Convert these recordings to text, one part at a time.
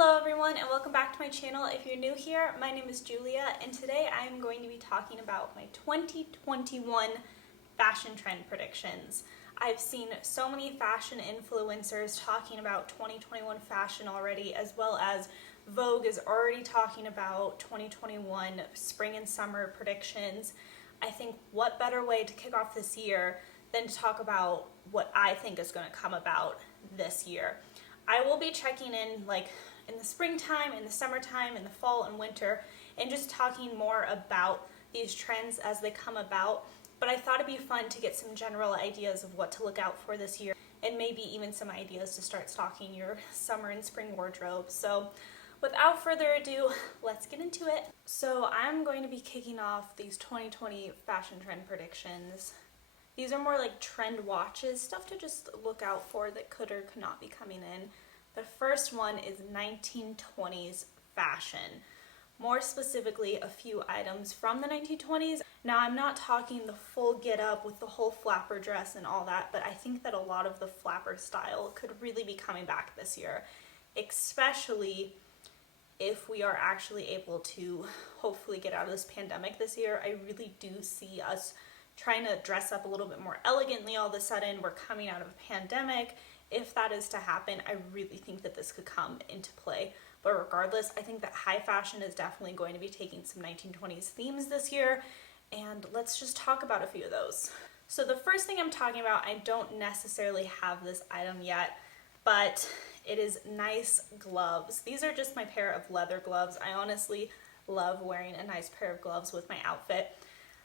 Hello everyone and welcome back to my channel. If you're new here, my name is Julia and today I'm going to be talking about my 2021 fashion trend predictions. I've seen so many fashion influencers talking about 2021 fashion already, as well as Vogue is already talking about 2021 spring and summer predictions. I think what better way to kick off this year than to talk about what I think is going to come about this year. I will be checking in in the springtime, in the summertime, in the fall and winter, and just talking more about these trends as they come about. But I thought it'd be fun to get some general ideas of what to look out for this year, and maybe even some ideas to start stocking your summer and spring wardrobe. So without further ado, let's get into it. So I'm going to be kicking off these 2020 fashion trend predictions. These are more like trend watches, stuff to just look out for that could or could not be coming in. The first one is 1920s fashion. More specifically, a few items from the 1920s. Now, I'm not talking the full get up with the whole flapper dress and all that, but I think that a lot of the flapper style could really be coming back this year, especially if we are actually able to hopefully get out of this pandemic this year. I really do see us trying to dress up a little bit more elegantly all of a sudden. We're coming out of a pandemic. If that is to happen, I really think that this could come into play. But regardless, I think that high fashion is definitely going to be taking some 1920s themes this year, and let's just talk about a few of those. So the first thing I'm talking about, I don't necessarily have this item yet, but it is nice gloves. These are just my pair of leather gloves. I honestly love wearing a nice pair of gloves with my outfit.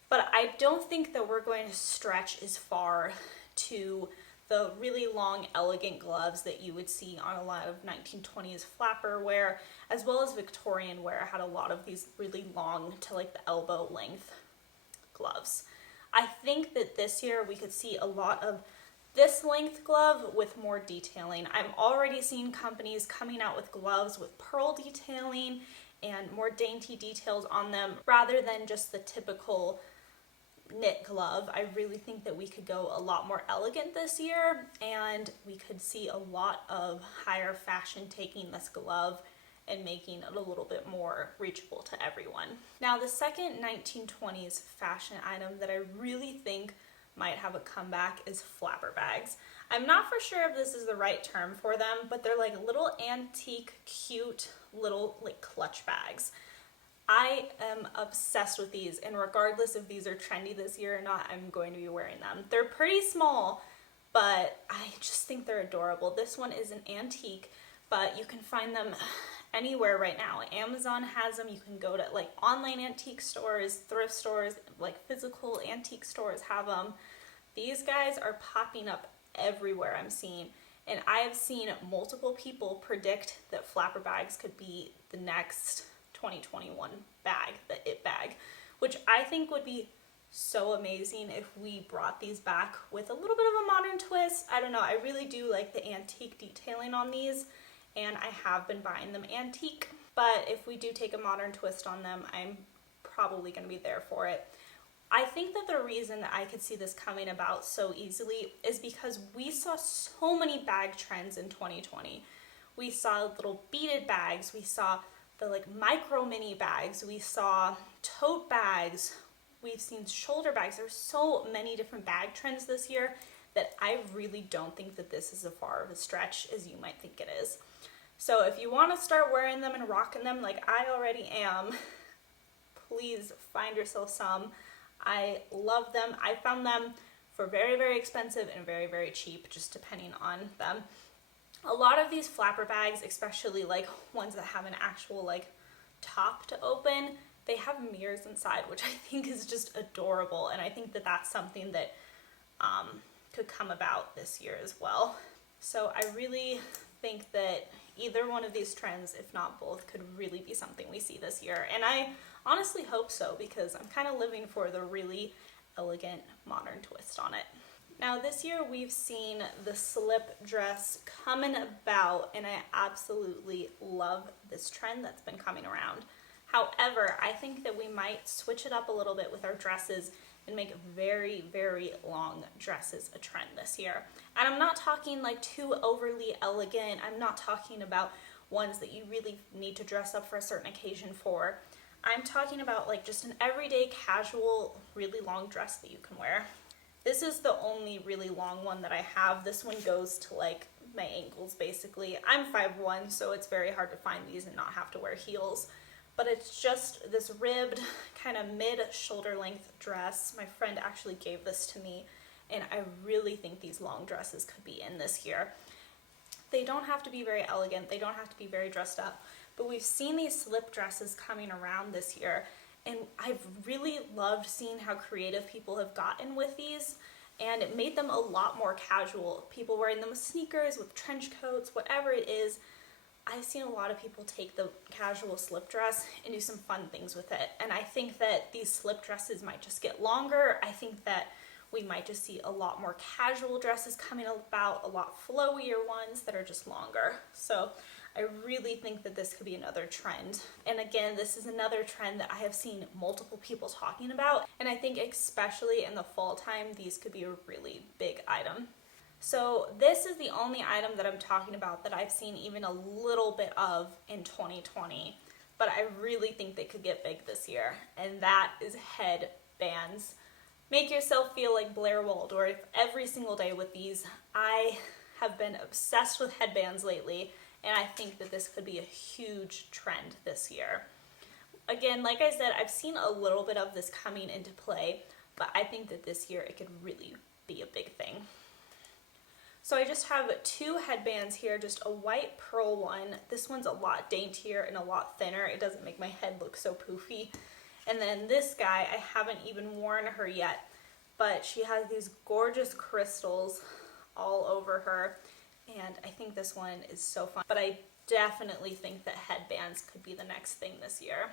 But I don't think that we're going to stretch as far to the really long, elegant gloves that you would see on a lot of 1920s flapper wear, as well as Victorian wear had a lot of these really long to like the elbow length gloves. I think that this year we could see a lot of this length glove with more detailing. I'm already seeing companies coming out with gloves with pearl detailing and more dainty details on them rather than just the typical knit glove. I really think that we could go a lot more elegant this year, and we could see a lot of higher fashion taking this glove and making it a little bit more reachable to everyone. Now, the second 1920s fashion item that I really think might have a comeback is flapper bags. I'm not for sure if this is the right term for them, but they're like little antique, cute little like clutch bags. I am obsessed with these, and regardless if these are trendy this year or not, I'm going to be wearing them. They're pretty small, but I just think they're adorable. This one is an antique, but you can find them anywhere right now. Amazon has them. You can go to like online antique stores, thrift stores, like physical antique stores have them. These guys are popping up everywhere I'm seeing, and I have seen multiple people predict that flapper bags could be the next 2021 bag, the it bag, which I think would be so amazing if we brought these back with a little bit of a modern twist. I don't know, I really do like the antique detailing on these, and I have been buying them antique, but if we do take a modern twist on them, I'm probably going to be there for it. I think that the reason that I could see this coming about so easily is because we saw so many bag trends in 2020. We saw little beaded bags, we saw the like micro mini bags, we saw tote bags, we've seen shoulder bags. There's so many different bag trends this year that I really don't think that this is as far of a stretch as you might think it is. So if you want to start wearing them and rocking them like I already am, please find yourself some. I love them. I found them for very, very expensive and very, very cheap, just depending on them. A lot of these flapper bags, especially like ones that have an actual like top to open, they have mirrors inside, which I think is just adorable. And I think that that's something that could come about this year as well. So I really think that either one of these trends, if not both, could really be something we see this year. And I honestly hope so, because I'm kind of living for the really elegant modern twist on it. Now this year we've seen the slip dress coming about, and I absolutely love this trend that's been coming around. However, I think that we might switch it up a little bit with our dresses and make very, very long dresses a trend this year. And I'm not talking like too overly elegant. I'm not talking about ones that you really need to dress up for a certain occasion for. I'm talking about like just an everyday casual, really long dress that you can wear. This is the only really long one that I have. This one goes to like my ankles basically. I'm 5'1", so it's very hard to find these and not have to wear heels. But it's just this ribbed kind of mid-shoulder length dress. My friend actually gave this to me, and I really think these long dresses could be in this year. They don't have to be very elegant. They don't have to be very dressed up. But we've seen these slip dresses coming around this year, and I've really loved seeing how creative people have gotten with these, and it made them a lot more casual. People wearing them with sneakers, with trench coats, whatever it is. I've seen a lot of people take the casual slip dress and do some fun things with it. And I think that these slip dresses might just get longer. I think that we might just see a lot more casual dresses coming about, a lot flowier ones that are just longer. So I really think that this could be another trend. And again, this is another trend that I have seen multiple people talking about. And I think especially in the fall time, these could be a really big item. So this is the only item that I'm talking about that I've seen even a little bit of in 2020, but I really think they could get big this year, and that is headbands. Make yourself feel like Blair Waldorf every single day with these. I have been obsessed with headbands lately, and I think that this could be a huge trend this year. Again, like I said, I've seen a little bit of this coming into play, but I think that this year it could really be a big thing. So I just have two headbands here, just a white pearl one. This one's a lot daintier and a lot thinner. It doesn't make my head look so poofy. And then this guy, I haven't even worn her yet, but she has these gorgeous crystals all over her. And I think this one is so fun. But I definitely think that headbands could be the next thing this year.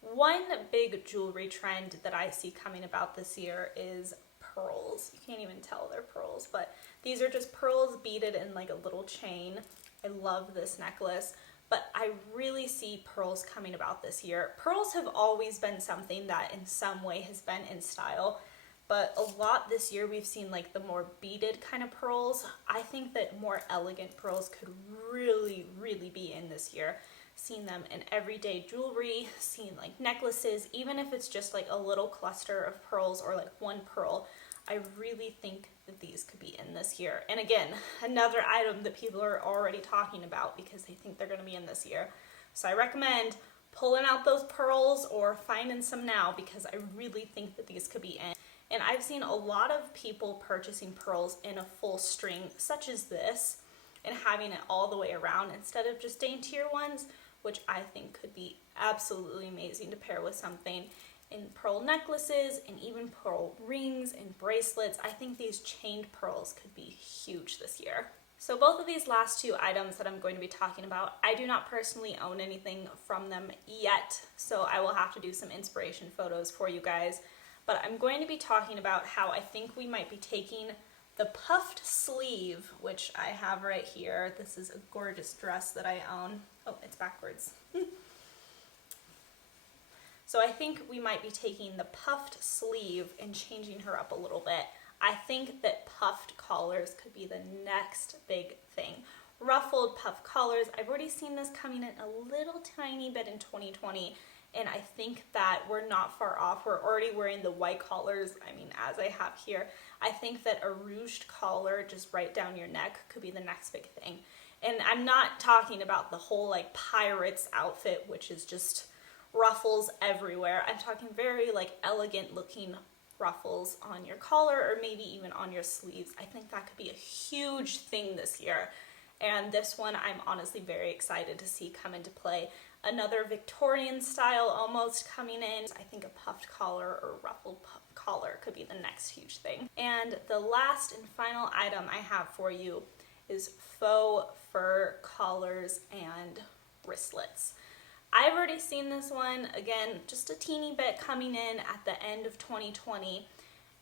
One big jewelry trend that I see coming about this year is pearls. You can't even tell they're pearls, but these are just pearls beaded in like a little chain. I love this necklace, but I really see pearls coming about this year. Pearls have always been something that in some way has been in style, but a lot this year we've seen like the more beaded kind of pearls. I think that more elegant pearls could really, really be in this year. Seen them in everyday jewelry, seen like necklaces, even if it's just like a little cluster of pearls or like one pearl. I really think that these could be in this year. And again, another item that people are already talking about because they think they're going to be in this year. So I recommend pulling out those pearls or finding some now because I really think that these could be in. And I've seen a lot of people purchasing pearls in a full string such as this and having it all the way around instead of just daintier ones, which I think could be absolutely amazing to pair with something. In pearl necklaces and even pearl rings and bracelets. I think these chained pearls could be huge this year. So both of these last two items that I'm going to be talking about, I do not personally own anything from them yet, so I will have to do some inspiration photos for you guys. But I'm going to be talking about how I think we might be taking the puffed sleeve, which I have right here. This is a gorgeous dress that I own. Oh, it's backwards. So I think we might be taking the puffed sleeve and changing her up a little bit. I think that puffed collars could be the next big thing. Ruffled puff collars, I've already seen this coming in a little tiny bit in 2020, and I think that we're not far off. We're already wearing the white collars, I mean, as I have here. I think that a ruched collar just right down your neck could be the next big thing. And I'm not talking about the whole like pirates outfit, which is just ruffles everywhere. I'm talking very like elegant looking ruffles on your collar or maybe even on your sleeves. I think that could be a huge thing this year. And this one I'm honestly very excited to see come into play. Another Victorian style almost coming in. I think a puffed collar or ruffled collar could be the next huge thing. And the last and final item I have for you is faux fur collars and wristlets. I've already seen this one, again, just a teeny bit coming in at the end of 2020,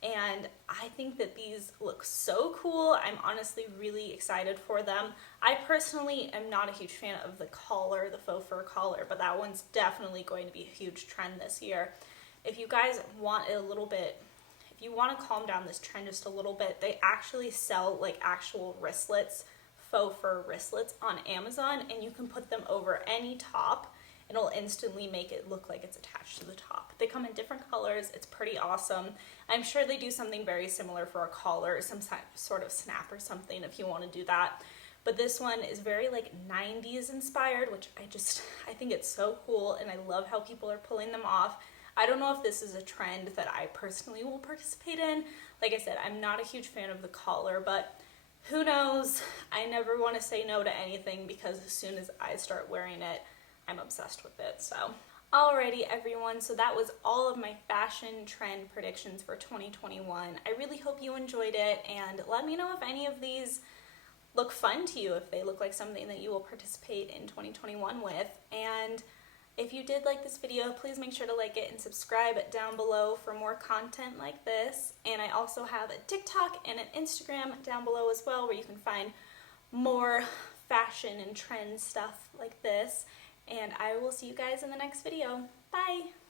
and I think that these look so cool. I'm honestly really excited for them. I personally am not a huge fan of the collar, the faux fur collar, but that one's definitely going to be a huge trend this year. If you guys want it a little bit, if you want to calm down this trend just a little bit, they actually sell like actual wristlets Faux Fur Wristlets on Amazon, and you can put them over any top. It'll instantly make it look like it's attached to the top. They come in different colors. It's pretty awesome. I'm sure they do something very similar for a collar, some sort of snap or something if you want to do that. But this one is very like 90s inspired, which I think it's so cool, and I love how people are pulling them off. I don't know if this is a trend that I personally will participate in. Like I said, I'm not a huge fan of the collar, but who knows? I never want to say no to anything, because as soon as I start wearing it, I'm obsessed with it. So alrighty everyone, so that was all of my fashion trend predictions for 2021. I really hope you enjoyed it, and let me know if any of these look fun to you, if they look like something that you will participate in 2021 with. And if you did like this video, please make sure to like it and subscribe down below for more content like this. And I also have a TikTok and an Instagram down below as well, where you can find more fashion and trend stuff like this. And I will see you guys in the next video. Bye!